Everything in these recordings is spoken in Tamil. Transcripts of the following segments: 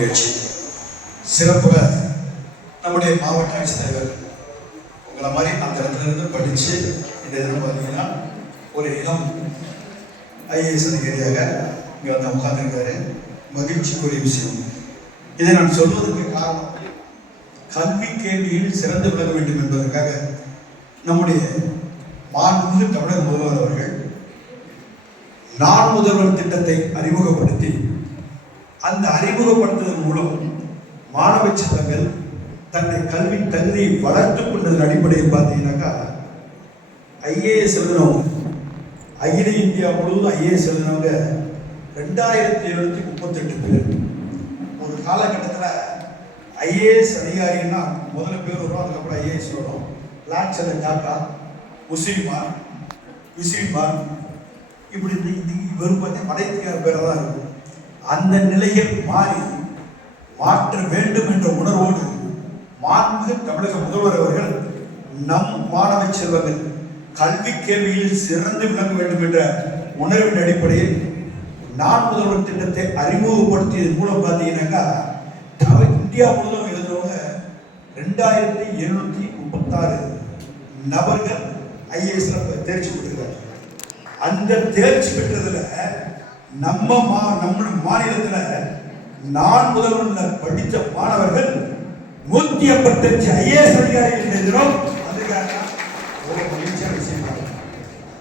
நிகழ்ச்சி சிறப்புற நம்முடைய மாவட்ட ஆட்சித்தலைவர் உங்களை மாதிரி அந்த இடத்துல இருந்து படித்து இந்த இதில் பார்த்தீங்கன்னா ஒரு இளம் ஐஏஎஸ் அதிகாரியாக இங்கே வந்து உட்கார்ந்துருக்காரு. மகிழ்ச்சிக்குரிய விஷயம். இதை நான் சொல்வதற்கு காரணம், கல்வி கேள்வியில் சிறந்து விளங்க வேண்டும் என்பதற்காக நம்முடைய மாண்புமிகு தமிழக முதல்வர் அவர்கள் நான் முதல்வர் திட்டத்தை அறிமுகப்படுத்தி அந்த அறிமுகப்படுத்துவதன் மூலம் மாணவ செல்வங்கள் தன்னை கல்வி தகுதியை வளர்த்துக் கொண்டதன் அடிப்படையில் பார்த்தீங்கன்னாக்கா ஐஏஎஸ் எழுதினவங்க, அகில இந்தியா முழுவதும் ஐஏஎஸ் எழுதினவங்க 2738 பேர். ஒரு காலகட்டத்தில் ஐஏஎஸ் அதிகாரின்னா முதல்ல பேர் வரும், அதுக்கப்புறம் ஐஏஎஸ் வரும். லாட்சல டாக்கா, முஸ்லிமான், இப்படி இவர் பார்த்தா படைத்தியார் பேராக தான் இருக்கும். அந்த நிலையில் மாற்ற வேண்டும் என்ற உணர்வோடு மாண்புமிகு தமிழக முதல்வர் அவர்கள் நம் மாணவ செல்வங்கள் கல்வி கேள்வியில் சிறந்து விளங்க வேண்டும் என்ற உணர்வின் அடிப்படையில் நான் முதல்வர் திட்டத்தை அறிமுகப்படுத்தியதன் மூலம் பார்த்தீங்கன்னாக்கா இந்தியா முழுவதும் எழுதுறவங்க 2736 நபர்கள் ஐஏஎஸ்ல தேர்ச்சி பெற்றிருக்காங்க. அந்த தேர்ச்சி பெற்றதுல நம்முடைய மாநிலத்துல நான் முதல்வர் படித்த மாணவர்கள் 185 ஐஏஎஸ் அதிகாரிகள் எழுதுறோம். அதுக்காக ஒரு மகிழ்ச்சியான விஷயம்.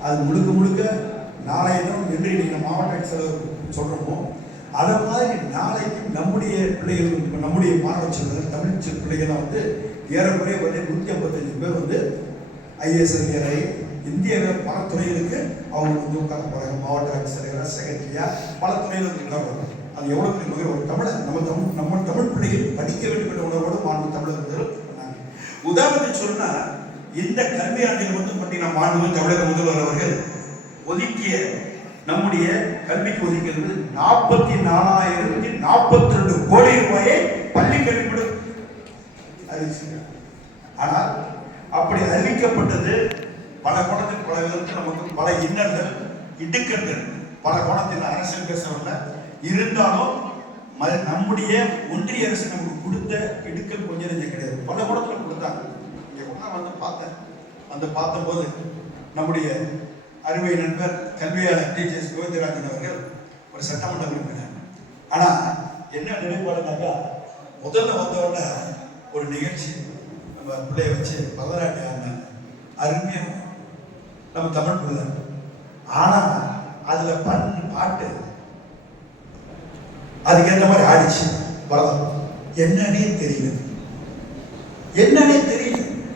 அது முழுக்க நாளைய தினம் என்று இன்னைக்கு மாவட்ட ஆட்சியர் சொல்றோமோ அதை மாதிரி நாளைக்கு நம்முடைய பிள்ளைகள், நம்முடைய மாணவ செல்வர்கள், தமிழ் பிள்ளைகள் வந்து ஏறக்குறைய 155 பேர் வந்து ஐஏஎஸ் அதிகாரி இந்தியாவில் பல துறைகளுக்கு அவங்க வந்து உட்கார போறாங்க. மாவட்ட ஆட்சியர், செக்ரட்டரியா பல துறையில் இருக்கிறாங்க. அது எவ்வளவு பெரிய ஒரு தமிழர் நம்ம தமிழ் பிள்ளைகள் படிக்க வேண்டும் என்ற உணர்வோடு மாண்பு தமிழர்கள் பண்ணாங்க. உதாரணத்துக்கு சொன்னா இந்த கல்வியாண்டில் வந்து பார்த்தீங்கன்னா மாண்பு தமிழக முதல்வர் அவர்கள் ஒதுக்கிய நம்முடைய கல்விக்கு ஒதுக்கிறது 44,042 கோடி ரூபாயை பள்ளி கல்விக்கூட அறிவிச்சிருக்காங்க. ஆனால் அப்படி அறிவிக்கப்பட்டது பல கோணத்தில் பல விதத்தில் நமக்கு பல இன்னல்கள், இடுக்கங்கள், பல கோணத்தில் அரசியல் பேசவில்லை. இருந்தாலும் நம்முடைய ஒன்றிய அரசு நமக்கு கொடுத்த இடுக்கல் கொஞ்சம் நெஞ்சம் கிடையாது. பல கோணத்தில் கொடுத்தாங்க. இங்கே வந்து பார்த்தேன். அந்த பார்த்தபோது நம்முடைய அருமை நண்பர் கல்வியாளர் டிஜிஎஸ் கோவிந்தராஜன் அவர்கள் ஒரு சட்டமன்ற உறுப்பினர். ஆனால் என்ன நிலைப்பாடுனாக்கா முதல்ல வந்தவுடனே ஒரு நிகழ்ச்சி நம்ம பிள்ளைய வச்சு பரதநாட்டியம் ஆடினாங்க. அருமையாக நம்ம தமிழ் பிள்ளை. ஆனால் அதில் பாட்டு அதுக்கேற்ற மாதிரி ஆடிச்சு. பரதம் என்னன்னே தெரியல.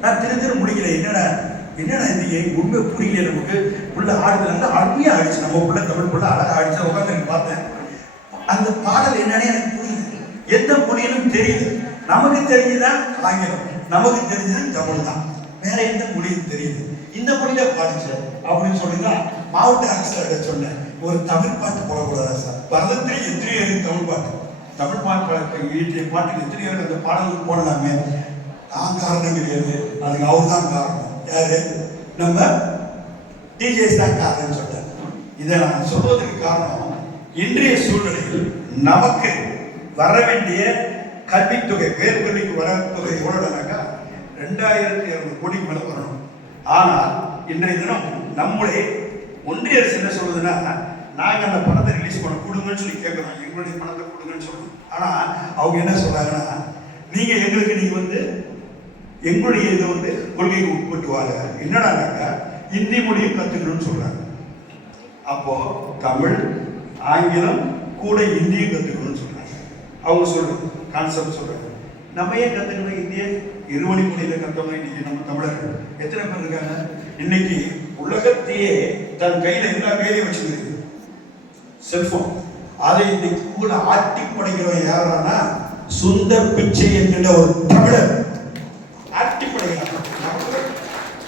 நான் திரு முடியல. என்னடா இது உண்மை புரியல நமக்கு. புள்ள ஆடுதல் அருமையா ஆடிச்சு. நம்ம புள்ள தமிழ் புள்ள அழகா ஆடிச்சு. உட்காந்து பார்த்தேன். அந்த பாடல் என்னன்னே எனக்கு புரியல. எந்த மொழியிலும் தெரியல. நமக்கு தெரிஞ்சுதான் ஆங்கிலம், நமக்கு தெரிஞ்சது தமிழ் தான். வேற எந்த மொழியும் தெரியுது. இந்த மொழியில பாடிச்சு அப்படின்னு சொல்லிதான் மாவட்ட ஆட்சியர் சொன்னேன். ஒரு தமிழ் பாட்டு போடக்கூடாதா சார்? பரதத்திலே எத்தனையோ தமிழ் பாட்டுக்கு எத்தனையோ அந்த பாடல்கள் போடலாமே. நான் காரணம் கிடையாது, அதுக்கு அவர் தான் காரணம். யாரு? நம்ம டிஜேஸ் தான் காரணம் சொல்றேன். இதை நான் சொல்வதற்கு காரணம், இன்றைய சூழ்நிலையில் நமக்கு வர வேண்டிய கல்வித்தொகை, உயர்கல்விக்கு வர தொகை எவ்வளோனாக்கா 2200 கோடிக்கு மேலே வரணும். ஆனால் இன்றைய தினம் நம்முடைய ஒன்றிய அரசு என்ன சொல்றதுன்னா, நாங்கள் அந்த பணத்தை ரிலீஸ் பண்ண கொடுங்கன்னு சொல்லி கேட்குறோம். எங்களுடைய பணத்தை கொடுங்கன்னு சொல்றோம். ஆனால் அவங்க என்ன சொல்றாங்கன்னா, நீங்க வந்து எங்களுடைய இதை வந்து கொள்கைக்கு உட்பட்டுவாங்க. என்னடானாக்கா இந்தி மொழியும் கற்றுக்கணும்னு சொல்றாங்க. அப்போ தமிழ், ஆங்கிலம் கூட இந்தியும் கற்றுக்கணும்னு சொல்றாங்க. அவங்க சொல்றது கான்செப்ட் சொல்றாங்க. நம்ம ஏன் கற்றுக்கணும்? இந்திய இருமொழி மொழியில கற்றவங்க இன்னைக்கு நம்ம தமிழர்கள் எத்தனை பேர் இருக்காங்க? இன்னைக்கு உலகத்தையே தன் கையில எல்லா வேலையும் வச்சுருக்கு, செல்போன். அதை இன்னைக்கு கூட ஆட்டி படைக்கிறவன் யாரானா சுந்தர் பிச்சை என்கிற ஒரு தமிழர் ஆட்டி படைக்கிறான்.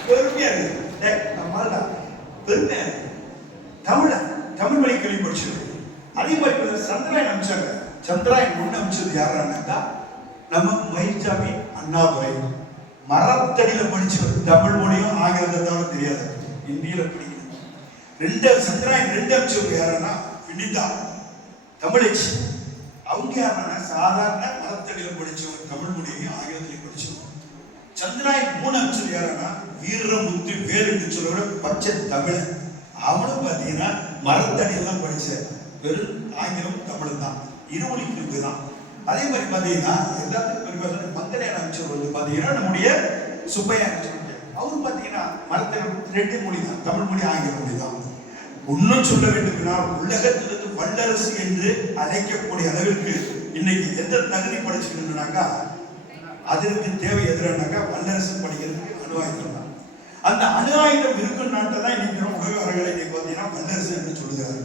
பெருமையா இருக்கு. பெருமையா இருக்கு. தமிழ் வழி கேள்வி படிச்சிருக்கு. அதே மாதிரி சந்திராயன் அமிச்சாங்க. சந்திராயன் ஒண்ணு அமைச்சது யாரானாக்கா நம்ம மயில்சாமி அண்ணாதுரை. மரத்தடியில படிச்சு தமிழ் மொழியும் ஆங்கிலத்தை தவிர தெரியாது, இந்தியில படிக்கணும். சந்திராயன் 2 அமைச்சவங்க யாருன்னா வினிதா தமிழச்சி. அவங்க யாருன்னா சாதாரண மரத்தடியில் படிச்சவங்க, தமிழ் மொழியையும் ஆங்கிலத்திலையும் படிச்சவங்க. சந்திராயன் 3 அமைச்சர் யாருன்னா வீரமுத்து வேல் என்று சொல்ற பச்சை தமிழ். அவனும் பார்த்தீங்கன்னா மரத்தடியெல்லாம் படிச்ச வெறும் ஆங்கிலம் தமிழ் தான், இருமொழி குறிப்பு தான். அதே மாதிரி பார்த்தீங்கன்னா எல்லாத்துக்கும் மங்களையான அமைச்சர் வந்து பார்த்தீங்கன்னா நம்முடைய சுப்பையா அமைச்சர், அவரு பார்த்தீங்கன்னா மரத்தடி 2 மொழி தான், தமிழ் மொழி ஆங்கில மொழி தான். இன்னும் சொல்ல வேண்டுமென்றால் உலகத்திலிருந்து வல்லரசு என்று அழைக்கக்கூடிய அளவிற்கு இன்னைக்கு எந்த தகுதி படிச்சுக்கிட்டுனாக்கா அதற்கு தேவை எதிரானாக்கா வல்லரசு படிக்கிறதுக்கு அணு ஆயுதம் தான். அந்த அணு ஆயுதம் இருக்கும் நாட்டை தான் இன்னைக்கு உலக அரங்களை இன்னைக்கு பார்த்தீங்கன்னா வல்லரசு என்று சொல்லுகிறாரு.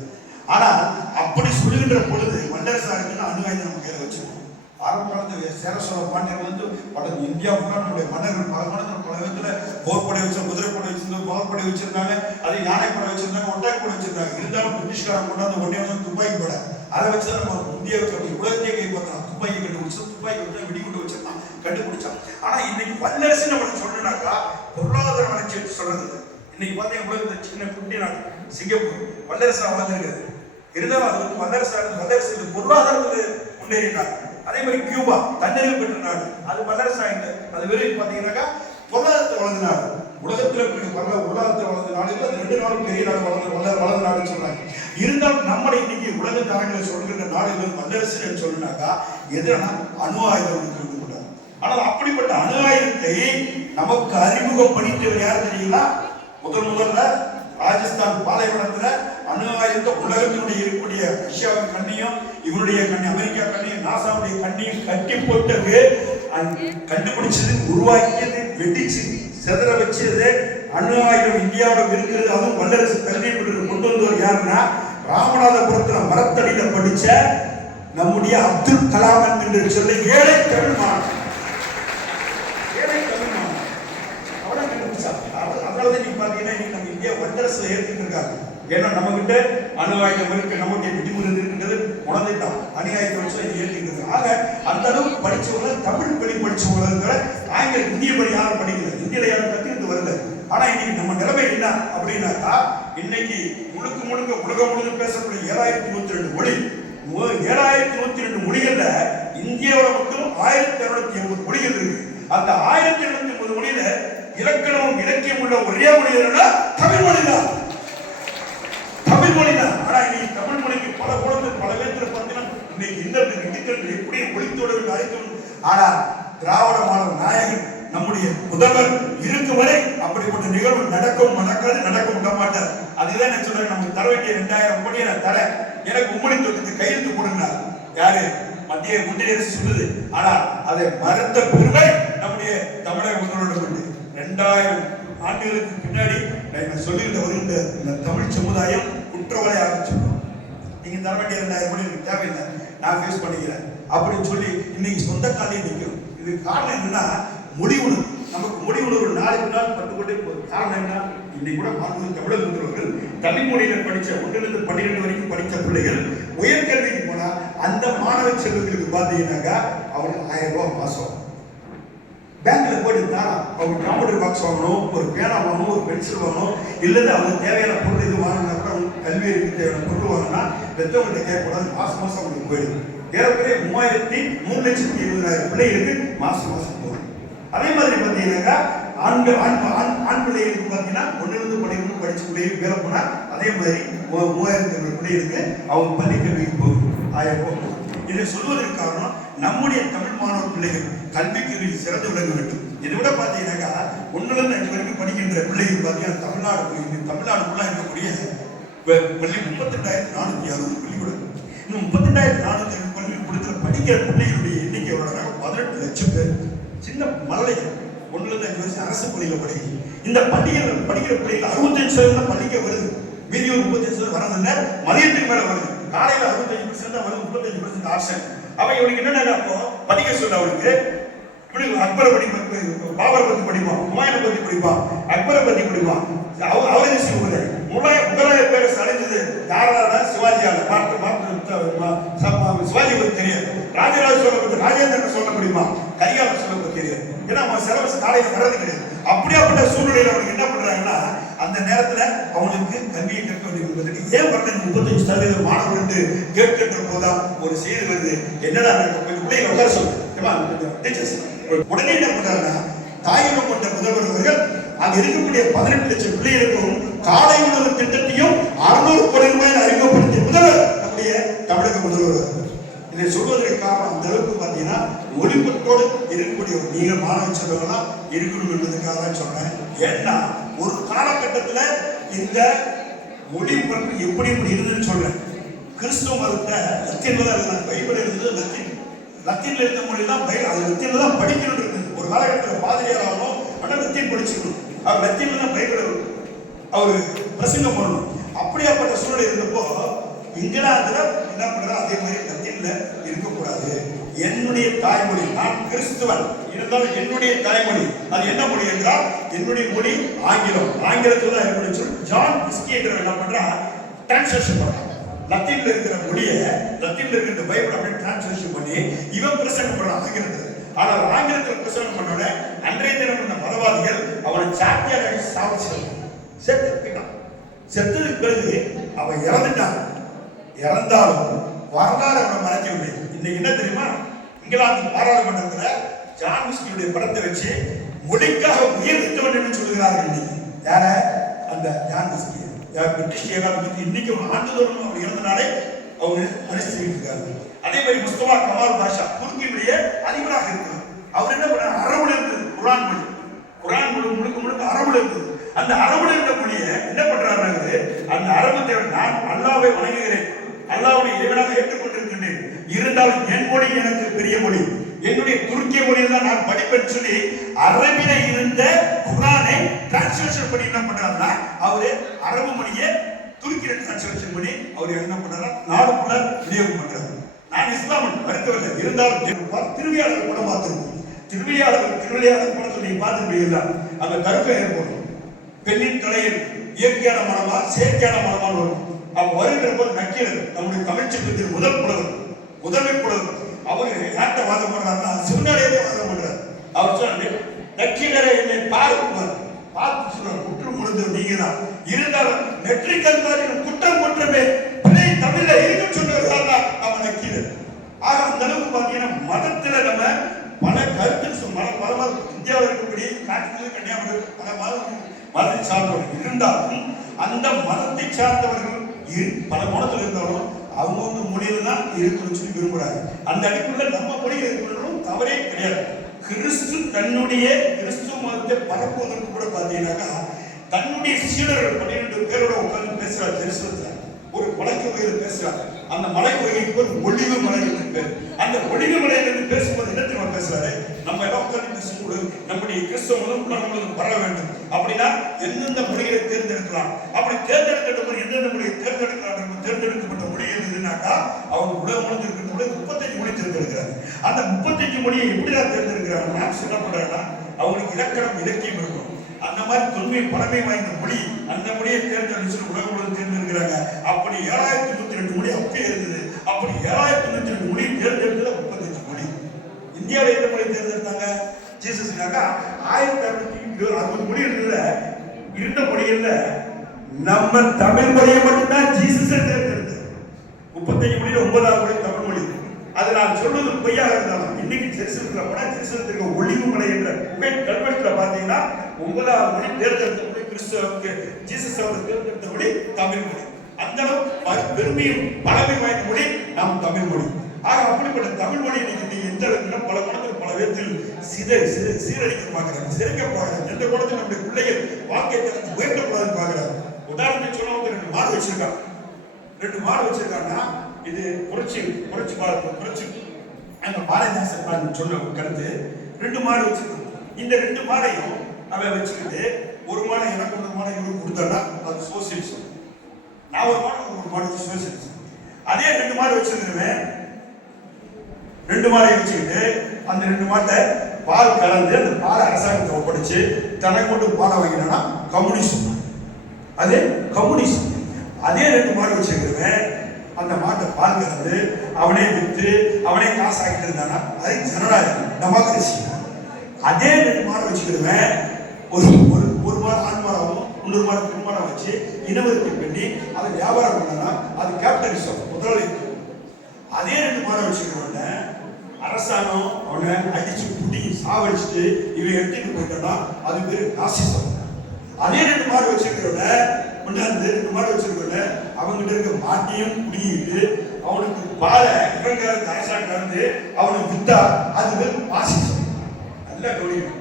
ஆனால் அப்படி சொல்லுகின்ற பொழுது வல்லரசா இருக்குன்னு அணு ஆயுதம் நம்ம கையில் வச்சுக்கணும். ஆரம்பத்தில் சேர சோழ பாண்டியர்கள் வந்து இந்தியா ஃபுல்லாக நம்முடைய மன்னர்கள் பல மன்னர்கள் பல விதத்துல போர்ப்படை வச்சு, குதிரைப்படை வச்சிருந்தாங்க, போர்ப்படை வச்சிருந்தாங்க, அது யானைப்படை வச்சிருந்தாங்க, ஒட்டகப்படை வச்சிருந்தாங்க. இருந்தாலும் பிரிட்டிஷ்காரன் கொண்டாந்து ஒன்னே வந்து துப்பாக்கி படை, அதை வச்சுதான் நம்ம இந்தியாவுக்கு உலகத்தையே கைப்பற்றலாம். துப்பாக்கி கண்டுபிடிச்சோம், துப்பாக்கி வச்சா வெடிகுண்டு வச்சிருந்தான் கண்டுபிடிச்சான். ஆனா இன்னைக்கு வல்லரசு நம்மளுக்கு சொல்லணும்னாக்கா பொருளாதார வளர்ச்சி சொல்றது. இன்னைக்கு பார்த்தீங்கன்னா உலகத்துல சின்ன குட்டி நாடு சிங்கப்பூர் வல்லரசா வளர்ந்துருக்காது. இருந்தாலும் அது வந்து வல்லரசு பொருளாதாரத்தில் முன்னேறினாங்க. அதே மாதிரி கியூபா தன்னறிவு பெற்ற நாடு, அது வல்லரசு ஆயிட்டு அது வெறும் பார்த்தீங்கன்னாக்கா பொருளாதாரத்தை வளர்ந்த நாடு. உலகத்தில் பொருளாதாரத்தை வளர்ந்த நாடுகள் அது 2 நாளும் பெரிய நாடு வளர்ந்த நாடுன்னு சொல்றாங்க. இருந்தாலும் நம்மளை இன்னைக்கு உலக தரங்களை சொல்கிற நாடுகள் வல்லரசு சொல்லினாக்கா எதுனா அணு ஆயுதம் கூடாது. ஆனால் அப்படிப்பட்ட அணு ஆயுதத்தை நமக்கு அறிமுகப்படுத்தியவர் யார் தெரியுங்களா? முதல்ல ராஜஸ்தான் பாலைவனத்துல அணு ஆயுத உலகத்தினுடைய இருக்கக்கூடிய ரஷ்யாவின் கண்ணியும் இவருடைய கண்ணி, அமெரிக்கா கண்ணியும், நாசாவுடைய கண்ணியும் கட்டி போட்டது, கண்டுபிடிச்சது, உருவாக்கியது, வெடிச்சு செதற வச்சது அணு ஆயுதம் இந்தியாவோட இருக்கிறது. அதுவும் வல்லரசு தகுதியை பெற்று கொண்டு வந்தவர் யாருன்னா ராமநாதபுரத்துல மரத்தடியில படிச்ச நம்முடைய அப்துல் கலாம் என்று சொல்ல ஏழை தமிழ் மாணவன். வல்லரசு ஏற்றுட்டு இருக்காங்க. ஏன்னா நம்ம கிட்ட அணு ஆயுதம் இருக்கு, நம்முடைய விதிமுறை இருக்கின்றது, உணர்ந்துட்டான் அணு ஆயுதம் வச்சு ஏற்றிட்டு இருக்காங்க. ஆக அந்த அளவுக்கு படிச்சவங்க, தமிழ் பள்ளி படிச்சவங்க ஆங்கில இந்திய பள்ளி யாரும் படிக்கல, இந்தியில யாரும் கத்துக்கிட்டு வரல. ஆனா இன்னைக்கு நம்ம நிலைமை என்ன அப்படின்னாக்கா இன்னைக்கு முழுக்க உலகம் முழுக்க பேசக்கூடிய 7032 மொழி, 7032 மொழிகள்ல இந்தியாவோட மட்டும் 1280 மொழிகள் இருக்கு. அந்த 1280 மொழியில இலக்கணமும் இலக்கியம் உள்ள ஒரே மொழி தமிழ் மொழி தான், தமிழ் மொழி தான். ஆனா இன்னைக்கு தமிழ் மொழிக்கு பல குழந்தை பல பேர் பார்த்தீங்கன்னா இன்னைக்கு இந்த இடுக்கள் எப்படி ஒளித்தோடு அழைக்கணும். ஆனா திராவிட மாடல் நாயகன் நம்முடைய முதல்வர் இருக்கும் வரை அப்படிப்பட்ட நிகழ்வு நடக்கும் விட மாட்டார். அதுதான் நான் சொல்றேன், நமக்கு தர வேண்டிய 2000 கோடியை நான் தரேன், எனக்கு உம்மடி தொகுத்து கையெழுத்து போடுங்க. யாரு? மத்திய ஒன்றிய அரசு சொல்லுது. ஆனா அதை மறுத்த பெருமை நம்முடைய தமிழக முதல்வரோட உண்டு. 2000 ஆண்டுகளுக்கு பின்னாடி நான் சொல்லிட்டு வருகின்ற இந்த தமிழ் சமுதாயம் குற்றவாளி ஆரம்பிச்சிருக்கோம். நீங்க தர வேண்டிய 2000 கோடி எனக்கு தேவையில்லை, நான் ஃபேஸ் பண்ணிக்கிறேன் அப்படின்னு சொல்லி இன்னைக்கு சொந்த காலையில் நிற்கிறோம். இது காரணம் என்னன்னா மொழி உணர்வு. நமக்கு மொழி உணர்வு நாளுக்கு நாள் பட்டுக்கொண்டே போகுது. காரணம் என்ன? இன்னைக்கு கூட தமிழக முதல்வர்கள் தமிழ் மொழியில படிச்ச 1லிருந்து 12 வரைக்கும் படித்த பிள்ளைகள் உயர்கல்விக்கு போனா அந்த மாணவ செல்வங்களுக்கு பார்த்தீங்கன்னாக்கா அவனுக்கு 1000 ரூபாய் மாசம் பேங்க்ல போயிட்டு தானா அவங்க கம்ப்யூட்டர் பாக்ஸ் வாங்கணும், ஒரு பேனா வாங்கணும், ஒரு பென்சில் வாங்கணும், இல்லது அவங்க தேவையான பொருள் இது வாங்கினா கூட அவங்க கல்விக்கு தேவையான பொருள் வாங்கினா பெற்றவங்கள்ட்ட கேட்கக்கூடாது. மாசம் அவங்களுக்கு போயிடுது. ஏற்கனவே 3,20,000 பிள்ளைகளுக்கு மாசம் போகும். அதே மாதிரி பார்த்தீங்கன்னாக்கா ஆண் பிள்ளைகளுக்கு பார்த்தீங்கன்னா 1லிருந்து 12 படிச்ச பிள்ளைகளுக்கு வேலை போனா அதே மாதிரி 3,000 பிள்ளைகளுக்கு அவங்க பள்ளி கல்விக்கு போகுது, 1000 ரூபாய் போகும். இதை சொல்வதற்கு காரணம் நம்முடைய தமிழ் மாணவ பிள்ளைகள் கல்விக்கு சிறந்து விளங்க வேண்டும். இதை விட பார்த்தீங்கன்னாக்கா 1லிருந்து 5 வரைக்கும் படிக்கின்ற பிள்ளைகள் பார்த்தீங்கன்னா தமிழ்நாடு ஃபுல்லாக இருக்கக்கூடிய பள்ளி 32,460 பள்ளிக்கூடம். இன்னும் 32,460 பள்ளி கொடுக்கிற படிக்கிற பிள்ளைகளுடைய எண்ணிக்கை எவ்வளோ? 18 லட்சம் பேர். சின்ன மழலைகள் 1லிருந்து 5 வருஷம் அரசு பள்ளியில் படிக்கிறது. இந்த பள்ளிகள் படிக்கிற பிள்ளைகள் 65% பள்ளிக்க வருது, மீதி ஒரு 35% வரதில்லை, மதியத்துக்கு மேல வருது. காலையில் 65% தான் வருது, 35% ஆப்ஷன். அவன் இவனுக்கு என்னென்ன அப்போ படிக்க சொல்ல அவனுக்கு இப்படி அக்பரை படிப்பான், பாபரை பத்தி படிப்பான், ஹுமாயூனை பத்தி படிப்பான், அக்பரை பத்தி படிப்பான், அவுரங்கசீப் முகலாய பேரை சடைஞ்சது யாரால? சிவாஜியால. சிவாஜி பத்தி தெரியாது, ராஜராஜ சோழ பத்தி ராஜேந்திரன் சொல்ல முடியுமா, கையால சொல்ல பத்தி தெரியாது. ஏன்னா அவன் சிலபஸ் காலையில் வர்றது கிடையாது. அப்படியாப்பட்ட சூழ்நிலையில் அவனுக்கு என்ன பண்றாங்கன்னா அந்த நேரத்துல அவங்களுக்கு கல்வியை கற்க வேண்டியது ஏன் வரல 35% மாணவர்கள் என்று கேட்கின்ற போதுதான் ஒரு செய்தி வருது. என்னடா கொஞ்சம் பிள்ளைங்க உட்கார சொல்லுங்க. உடனே என்ன பண்றாருன்னா தாயகம் கொண்ட முதல்வர் அவர்கள் அங்க இருக்கக்கூடிய 18 லட்சம் பிள்ளைகளுக்கும் காலை உணவு திட்டத்தையும் 600 கோடி ரூபாய் அறிமுகப்படுத்திய முதல்வர் நம்முடைய தமிழக முதல்வர். இதை சொல்வதற்கு காரணம் அந்த அளவுக்கு பார்த்தீங்கன்னா ஒளிப்பட்டோடு இருக்கக்கூடிய ஒரு நீங்க மாணவ செல்வங்களாம் இருக்கணும் என்பதற்காக தான் சொல்றேன். ஏன்னா ஒரு காலகட்டத்தில் இந்த ஒளிபரப்பு எப்படி இருந்ததுன்னு சொல்றேன். கிறிஸ்துவ மதத்தை லத்தீன்ல தான் இருந்தாங்க. பைபிள் இருந்தது லத்தீன்ல இருந்த மொழி தான் அது லத்தீன்ல தான் படிக்கணும் இருந்தது. ஒரு காலகட்டத்தில் பாதிரியார் ஆகணும், ஆனால் லத்தீன் படிச்சுக்கணும். அவர் லத்தீன்ல தான் பைபிள் அவர் பிரசங்கம் பண்ணணும். அப்படியாப்பட்ட சூழ்நிலை இருந்தப்போ இங்கிலாந்துல என்ன பண்ற அதே மாதிரி லத்தீன்ல இருக்கக்கூடாது. என்னுடைய தாய்மொழி, நான் கிறிஸ்துவன் இருந்தாலும் என்னுடைய தாய்மொழி அது என்ன மொழி என்றால் என்னுடைய மொழி ஆங்கிலம். ஆங்கிலத்தில் தான் இருக்கணும்னு சொல்லி ஜான் பிஸ்கி என்ற என்ன பண்றா டிரான்ஸ்லேஷன் பண்றான். லத்தீன்ல இருக்கிற மொழியை லத்தீன்ல இருக்கிற பைபிள் அப்படியே டிரான்ஸ்லேஷன் பண்ணி இவன் பிரசங்கம் பண்றான் ஆங்கிலத்தில். ஆனால் ஆங்கிலத்தில் பிரசங்கம் பண்ணோட அன்றைய தினம் இருந்த மதவாதிகள் அவனை சாத்தியாக அடிச்சு சாப்பிட்டு செத்துக்கிட்டான். செத்ததுக்கு பிறகு அவன் இறந்துட்டான். இறந்தாலும் வரலாறு அவனை மறைக்கவில்லை. இன்னைக்கு என்ன தெரியுமா, இங்கிலாந்து பாராளுமன்றத்தில் ஜான் பிஸ்கியுடைய படத்தை வச்சு மொழிக்காக உயிர் திட்ட வேண்டும் சொல்லுகிறார்கள். இன்னைக்கு யார அந்த ஜான் பிஸ்கி பிரிட்டிஷ் ஏகாதிபதி இன்னைக்கு ஆண்டுதோறும் அவர் இறந்தனாலே அவங்க அனுஷ்டிச்சுட்டு இருக்காங்க. அதே மாதிரி முஸ்தபா கமால் பாஷா துருக்கியுடைய அதிபராக இருக்கிறார். அவர் என்ன பண்ண அரபுல இருந்தது குரான் மொழி. குரான் மொழி முழுக்க அரபுல இருந்தது. அந்த அரபுல இருந்த மொழியை என்ன பண்றாரு, அந்த அரபு தேவன் நான் அல்லாஹ்வை வணங்குகிறேன், அல்லாஹ்வை இறைவனாக ஏற்றுக்கொண்டிருக்கின்றேன், இருந்தாலும் என் மொழி எனக்கு பெரிய மொழி, என்னுடைய துருக்கிய மொழியில் தான் நான் படிப்பேன்னு சொல்லி அரபில இருந்த குரானை டிரான்ஸ்லேஷன் பண்ணி என்ன பண்றாருன்னா அவரு அரபு மொழியை துருக்கியில டிரான்ஸ்லேஷன் பண்ணி அவர் என்ன பண்றாரு நாடுக்குள்ள விநியோகம் பண்றாரு. நான் இஸ்லாமன் மறுக்கவில்லை, இருந்தாலும் திருவிழாளர் கூட பார்த்திருக்கோம். திருவிளையாடல் படத்தை நீங்க பார்த்துருப்பீங்களா, அந்த கருப்பை ஏற்படும் பெண்ணின் தலையில் இயற்கையான மனமா செயற்கையான மனமான வரும். அவன் வருகின்ற போது நக்கீரர் நம்முடைய தமிழ் சங்கத்தின் முதன்மை புலவர் அவரு யார்கிட்ட வாதம் பண்றாருன்னா சிவனாலேயே வாதம் பண்றாரு. அவர் சொன்ன நக்கீரரை என்னை பார்த்து சொல்றார், குற்றம் முடிந்தது நீங்க தான், இருந்தாலும் நெற்றிக்கல் குற்றம் குற்றமே பிழை தமிழ்ல இருக்க சொன்னது அவன் நக்கீரர். ஆக அந்த அளவுக்கு பாத்தீங்கன்னா மதத்துல நம்ம பல கருத்து பல இந்தியாவில் இருக்கக்கூடிய காஷ்மீர் கன்னியாகுமரி பல மதத்தை சார்ந்தவர்கள் இருந்தாலும் அந்த மதத்தை சார்ந்தவர்கள் பல மதத்தில் இருந்தாலும் அவங்க மொழியில தான் இருக்கணும்னு சொல்லி விரும்புறாங்க. அந்த அடிப்படையில் நம்ம மொழியில் இருக்கணும் தவறே கிடையாது. கிறிஸ்துவ மதத்தை பரப்புவதற்கு கூட பார்த்தீங்கன்னாக்கா தன்னுடைய சீடர்கள் 12 பேரோட உட்கார்ந்து பேசுறாரு. தரிசனத்துல ஒரு மலைக்கு வகையில் பேசுறாரு. அந்த மலை வகைக்கு ஒரு ஒளிவு மலை என்று பேர். அந்த ஒளிவு மலையிலிருந்து பேசும்போது என்ன தெரியுமா பேசுறாரு, நம்ம எல்லாம் உட்கார்ந்து பேசும்போது நம்முடைய கிறிஸ்துவ மதம் பரவ வேண்டும் அப்படின்னா எந்தெந்த மொழிகளை தேர்ந்தெடுக்கலாம், அப்படி தேர்ந்தெடுக்கின்ற போது எந்தெந்த மொழியை தேர்ந்தெடுக்கலாம், தேர்ந்தெடுக்கப்பட்ட மொழி எதுனாக்கா அவங்க உலக முழுக்க இருக்கிற 35 மொழி தேர்ந்தெடுக்கிறாங்க. அந்த 35 மொழியை எப்படிதான் தேர்ந்தெடுக்கிறாங்க, மேக்ஸ் என்ன பண்றாங்கன்னா அவங்களுக்கு இலக்கணம் இலக்கியம் இருக்கும். அந்த மாதிரி தொன்மை பழமை வாய்ந்த மொழி அந்த மொழியை தேர்ந்தெடுத்து உலக முழுவதும் தேர்ந்தெடுக்கிறாங்க. அப்படி 7032 மொழி அப்பயே இருந்தது. அப்படி 7032 மொழி தேர்ந்தெடுத்தது 35 மொழி. இந்தியாவில் எந்த மொழி தேர்ந்தெடுத்தாங்க, ஜீசஸ்னாக்கா 1660 மொழி இருந்த மொழிகள்ல நம்ம தமிழ் மொழியை மட்டும்தான் ஜீசஸ் தேர்ந்தெடுத்தது. 35 மொழியில 9வது மொழி தமிழ் மொழி. அது நான் சொல்வது பொய்யாக இருந்தாலும் இன்னைக்கு ஜெருசலத்துல போனா ஜெருசலத்துக்கு ஒளிவு மலை என்ற புகை கல்வெட்டுல பாத்தீங்கன்னா 9வது மொழி தேர்ந்தெடுத்த மொழி கிறிஸ்துவ ஜீசஸ் அவர் தேர்ந்தெடுத்த மொழி தமிழ் மொழி. அந்த அளவு பெருமையும் பழமை வாய்ந்த மொழி நம் தமிழ் மொழி. ஆக அப்படிப்பட்ட தமிழ் மொழி இன்னைக்கு எந்த அளவுக்கு பல மனதில் பல விதத்தில் சீரழிக்க பார்க்கிறாங்க, சிறைக்க பார்க்கிறாங்க. எந்த குடத்தில் நம்முடைய பிள்ளைகள் வாழ்க்கை தரத்தை உயர்த்தக்கூடாதுன்னு பார்க்கிறாங்க. உதாரணத்துக்கு சொன்னா 2 மாடு வச்சிருக்காங்க. 2 மாடு வச்சிருக்காங்கன்னா இது புரட்சி அந்த பாரதிதாசன் சொன்ன கருத்து. 2 மாடு வச்சிருக்காங்க. இந்த 2 மாடையும் அவன் வச்சுக்கிட்டு ஒரு மாடை எனக்கு ஒரு மாடை இவருக்கு கொடுத்தானா அது சோசியலிசம். நான் ஒரு மாடு சோசியலிசம். அதே 2 மாடு வச்சிருக்கிறவன் 2 மாடை வச்சுக்கிட்டு அந்த 2 மாட்டை பால் கலந்து அந்த பாலை அரசாங்கத்தை ஒப்படைச்சு தனக்கு மட்டும் பாலை வாங்கினா கம்யூனிஸ்ட். அதே கம்யூனிஸ்ட். அதே 2 மாடு வச்சிருக்கிறவன் அந்த மாட்டை பால் கலந்து அவனே விற்று அவனே காசு ஆக்கிட்டு இருந்தானா அது ஜனநாயகம், டெமோக்ரஸி. அதே 2 மாடு வச்சுக்கிறவன் ஒரு மாடு ஆண் மாடாகவும் முன்னூறு திருமணம் வச்சு இனவருக்கு பண்ணி அதை வியாபாரம் பண்ணனா அது கேபிட்டலிசம், முதலாளி. அதே 2 மாடை வச்சுக்கிறவன அரசாங்கம் அவனை அடிச்சு புட்டி சாவடிச்சுட்டு இவன் எடுத்துட்டு போயிட்டா அது பேரு நாசிசம். அதே 2 மாடு வச்சிருக்கிறவன கொண்டாந்து 2 மாடு வச்சிருக்கிறவன அவங்ககிட்ட இருக்க மாட்டியும் குடிக்கிட்டு அவனுக்கு பாலை இவங்க அரசாங்கம் இருந்து அவனுக்கு வித்தா அது பேரு பாசிசம். நல்லா கவனிக்கணும்.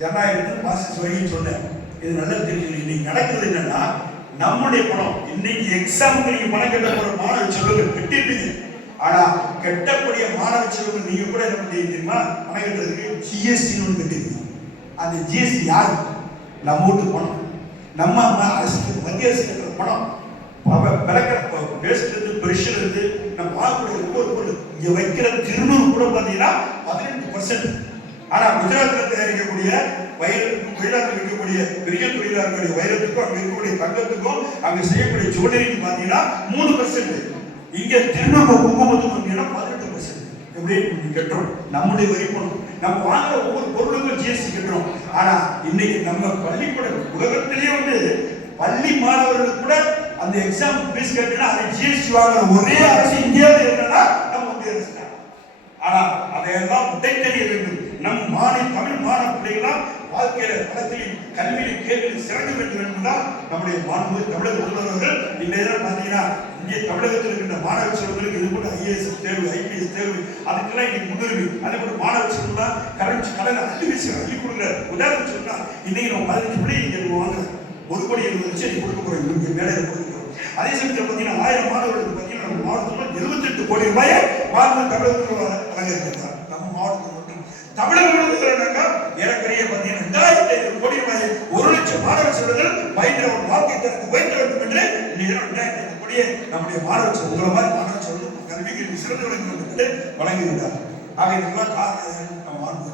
ஜனநாயகத்தில் பாசிசம் வரைக்கும் சொன்னேன். இது நல்லா தெரியும். இன்னைக்கு நடக்கிறது என்னன்னா, நம்முடைய பணம் இன்னைக்கு எக்ஸாமுக்கு நீங்க பணம் கட்ட போற மாணவ செல்வங்கள் கட்டிருப்பீங்க. ஆனா கட்டக்கூடிய மாணவ செல்வங்கள் நீங்க கூட என்ன பண்ணி தெரியுமா, பணம் கட்டுறதுக்கு ஜிஎஸ்டி ஒன்று கட்டிருக்கீங்க. அந்த ஜிஎஸ்டி யாரு? நம்ம வீட்டு பணம், நம்ம அரசு மத்திய அரசு கட்டுற பணம். இருந்து நம்ம வாங்கக்கூடிய ஒவ்வொரு பொருள் இங்க வைக்கிற திருநூறு கூட பாத்தீங்கன்னா 18%. ஆனா குஜராத்தில் தயாரிக்கக்கூடிய வைரத்துக்கும் வெளிநாட்டில் இருக்கக்கூடிய பெரிய தொழிலாளர்களுடைய வைரத்துக்கும் அங்க இருக்கக்கூடிய தங்கத்துக்கும் அங்க செய்யக்கூடிய ஜுவல்லரிக்கு பாத்தீங்கன்னா 3%. இங்க திருநூறு குங்குமத்துக்கும் 18%. எப்படி கட்டுறோம்? நம்முடைய வரி பணம். நம்ம வாங்குற ஒவ்வொரு பொருளுக்கும் ஜிஎஸ்டி கட்டுறோம். ஆனா இன்னைக்கு நம்ம பள்ளிக்கூட உலகத்திலேயே பள்ளி மாணவர்களுக்கு கூட அந்த எக்ஸாம் ஃபீஸ் கட்டினா அதை ஜிஎஸ்டி வாங்குற ஒரே அரசு இந்தியாவில் என்னன்னா நம்ம மத்திய அரசு தான். ஆனா அதையெல்லாம் உடைத்தெறிய வேண்டும். நம் தமிழ் மாணவ பிள்ளைகளாம் வாழ்க்கையில பலத்தில் கல்வியில் கேள்வியில் சிறக்க வேண்டும் என்பதுதான் நம்முடைய மாண்பு தமிழக முதல்வர்கள். இன்றைய பாத்தீங்கன்னா இங்கே தமிழகத்தில் இருக்கின்ற மாணவ செல்வங்களுக்கு இது போன்ற ஐஏஎஸ் தேர்வு, ஐபிஎஸ் தேர்வு, அதுக்கெல்லாம் இன்னைக்கு முன்னுரிமை. அதே போல மாணவ செல்வம் கடனை அள்ளி கொடுக்குற உதாரணம் சொன்னா, இன்னைக்கு நம்ம 15 பிள்ளை இங்க வாங்குறோம். 1 கோடி 70 லட்சம் கொடுக்க போறோம். இங்க மேடையில் கொடுக்கிறோம். அதே சமயத்தில் பாத்தீங்கன்னா 1000 மாணவர்களுக்கு பாத்தீங்கன்னா நம்ம மாவட்டத்தில் 78 கோடி ரூபாயை மாணவ தமிழகத்தில் வழங்கியிருக்கிறார். நம்ம மாவட்டத்தில் மட்டும் தமிழகம் ஏறக்குறைய பாத்தீங்கன்னா 2500 கோடி ரூபாயை 1 லட்சம் மாணவ செல்வங்கள் பயின்ற வாழ்க்கை தரத்து உயர்த்த வேண்டும் என்று 2500 கோடியை நம்முடைய மாணவ செல்வம் உங்களை மாதிரி மாணவ செல்வம் கல்விக்கு சிறந்து விளங்க என்று வழங்கியிருந்தார். ஆக இதெல்லாம்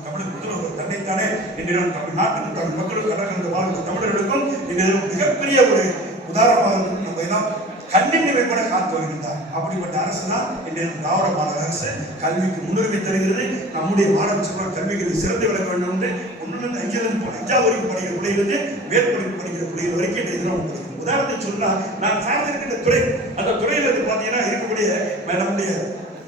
தமிழக முதல்வர் தன்னைத்தானே இன்று தமிழ்நாட்டுக்கு தமிழ் மக்களுக்கு கடற்கரை வாழ்க்கை தமிழர்களுக்கும் இது மிகப்பெரிய ஒரு உதாரணமாக நம்ம எல்லாம் கண்ணின்மை கூட காத்து வருகின்றார். அப்படிப்பட்ட அரசு தான் இன்றைய திராவிட மாநில அரசு கல்விக்கு முன்னுரிமை தருகிறது. நம்முடைய மாணவ செல்வம் கல்விக்கு சிறந்து விளக்க வேண்டும் என்று 1-5 வரைக்கும் படிக்கிற பிள்ளைகளுக்கு மேற்படிப்பு படிக்கிற பிள்ளைகள் வரைக்கும் இன்றைய தினம் கொடுக்கும். உதாரணத்தை சொன்னால், நான் சார்ந்திருக்கின்ற துறை, அந்த துறையில் இருந்து பார்த்தீங்கன்னா இருக்கக்கூடிய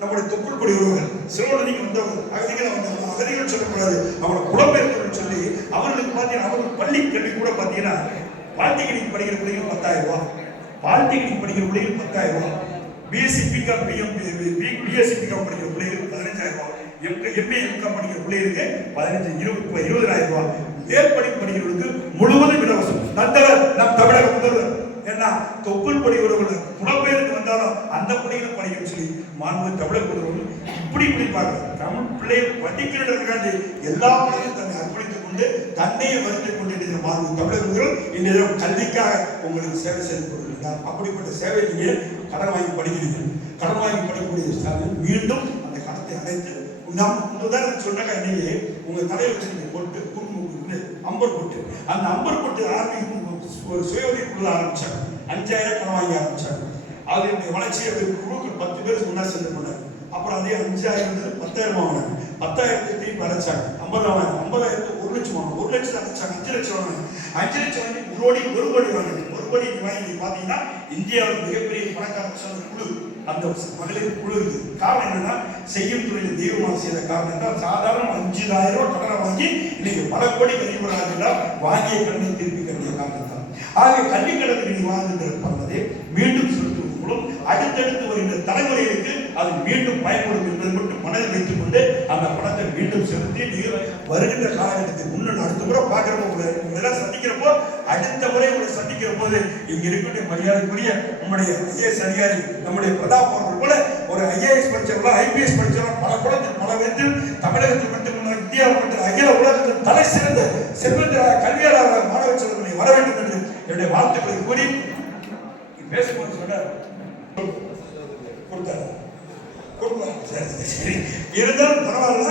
நம்முடைய தொப்புள் கொடி உறவுகள் சிறுவனதிக்கு வந்தவர்கள், அகதிகள் சொல்லக்கூடாது, அவங்களை புலம்பெயர்ந்தவர்கள் சொல்லி அவர்களுக்கு பார்த்தீங்கன்னா அவர்கள் பள்ளி கல்வி கூட பார்த்தீங்கன்னா பாலிடெக்னிக் படிக்கிற பிள்ளைகள் 10,000 ரூபாய், பாலிடெக்னிக் படிக்கிற பிள்ளைகள் 10,000 ரூபாய், பிஎஸ்சி பிகாம் பிஎஸ்சி பிகாம் படிக்கிற பிள்ளைகளுக்கு 15,000 ரூபாய், எம்ஏ எம்காம் படிக்கிற பிள்ளைகளுக்கு 20,000 ரூபாய், மேற்படிப்பு படிக்கிறவர்களுக்கு முழுவதும் இலவசம். நம் தமிழக முதல்வர் ஏன்னா தொப்புள் படிக்கிறவர்கள் புலம்பெயர்ந்து வந்தாலும் அந்த பிள்ளைகளும் படிக்கணும்னு சொல்லி மாண்பு தமிழக முதல்வர்கள் இப்படி பார்க்க தமிழ் பிள்ளைகள் படிக்கிறதுக்காண்டி எல்லா பிள்ளைகளும் தன்னை அர்ப்பணித்துக் கொண்டு தன்னையை வருத்திக் கொண்டிருக்கிற மாண்பு தமிழக முதல்வர் இன்றைய கல்விக்காக உங்களுக்கு சேவை செய்து கொண்டிருக்கிறார். அப்படிப்பட்ட சேவை நீங்க கடன் வாங்கி படிக்கிறீர்கள். கடன் வாங்கி படிக்கக்கூடிய மீண்டும் அந்த கடத்தை அடைத்து உதாரணம் சொன்னாங்க, இன்னைக்கு உங்க தலையில வச்சு போட்டு குடும்பம் அம்பர் போட்டு அந்த அம்பர் போட்டு ஆரம்பிக்கும் ஒரு சுய உதவி குழு ஆரம்பிச்சாங்க. 5000 கடன் வாங்கி ஆரம்பிச்சாங்க. அதனுடைய வளர்ச்சியை குழுக்கள் 10 பேருக்கு முன்னாடி சென்று பண்ணாங்க. அப்புறம் அதே 5000 10,000 வாங்கினாங்க. 10,000 திருப்பி அடைச்சாங்க. 50,000 1 லட்சம் வாங்க, 1 லட்சம் அடைச்சாங்க. 5 லட்சம் வாங்கினாங்க. 5 லட்சம் வாங்கி 1 கோடி வாங்கினாங்க. 1 கோடி வாங்கி பாத்தீங்கன்னா இந்தியாவில் மிகப்பெரிய பணக்கார குழு அந்த மகளிர் குழு இருக்குது. காரணம் என்னன்னா, செய்யும் தொழில் தெய்வமாக செய்த காரணம் தான் சாதாரண 5,000 ரூபாய் கடனை வாங்கி இன்னைக்கு பல கோடி கல்விப்படாதுன்னா வாங்கிய கடனை திருப்பி கட்டிய காரணம் தான். ஆக கல்வி கடனுக்கு நீங்க வாங்குறது மீண்டும் செலுத்துவதன் மூலம் அடுத்தடுத்து வருகின்ற தலைமுறைகளுக்கு அது மீண்டும் பயன்படும் என்பதை மட்டும் மனதில் வைத்துக் கொண்டு அந்த பணத்தை மீண்டும் செலுத்தி நீங்கள் வருகின்ற காலகட்டத்தில் முன்னாடி அடுத்த முறை பார்க்கிறப்போ உங்களை சந்திக்கிறப்போ அடுத்த முறை உங்களை சந்திக்கிற போது இங்க இருக்கக்கூடிய மரியாதைக்குரிய நம்முடைய ஐஏஎஸ் அதிகாரி நம்முடைய பிரதாப் அவர்கள் போல ஒரு ஐஏஎஸ் படிச்சவர்களா ஐபிஎஸ் படிச்சவர்கள் பல குளத்தில் பல விதத்தில் தமிழகத்தில் மட்டும் இந்தியாவில் மட்டும் அகில உலகத்தில் தலை சிறந்த செல்வந்த கல்வியாளர் மாணவ செல்வங்களை வர வேண்டும் என்று என்னுடைய வாழ்த்துக்களை கூறி பேசும்போது சொன்னார் கொடுத்தாரு. சரி இருந்தாலும் பரவாயில்ல.